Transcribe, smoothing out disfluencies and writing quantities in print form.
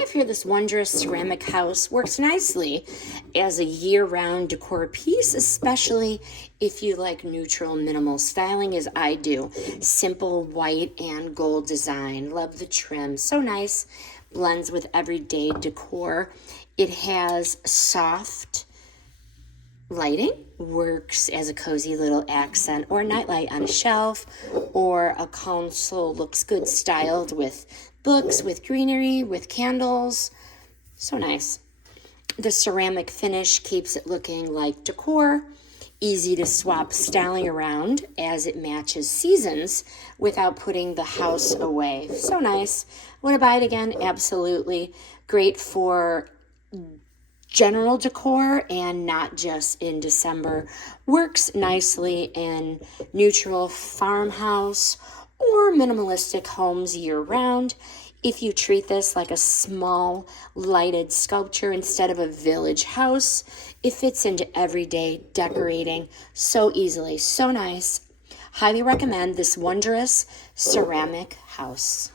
have here this wondrous ceramic house. Works nicely as a year-round decor piece, especially if you like neutral, minimal styling as I do. Simple white and gold design. Love the trim. So nice. Blends with everyday decor. It has soft lighting, works as a cozy little accent or nightlight on a shelf, or a console. Looks good styled with books, with greenery, with candles. So nice. The ceramic finish keeps it looking like decor. Easy to swap styling around as it matches seasons without putting the house away. So nice. Would I buy it again? Absolutely. Great for general decor and not just in December. Works nicely in neutral farmhouse or minimalistic homes year-round. If you treat this like a small lighted sculpture instead of a village house, it fits into everyday decorating so easily. So nice. Highly recommend this wondrous ceramic house.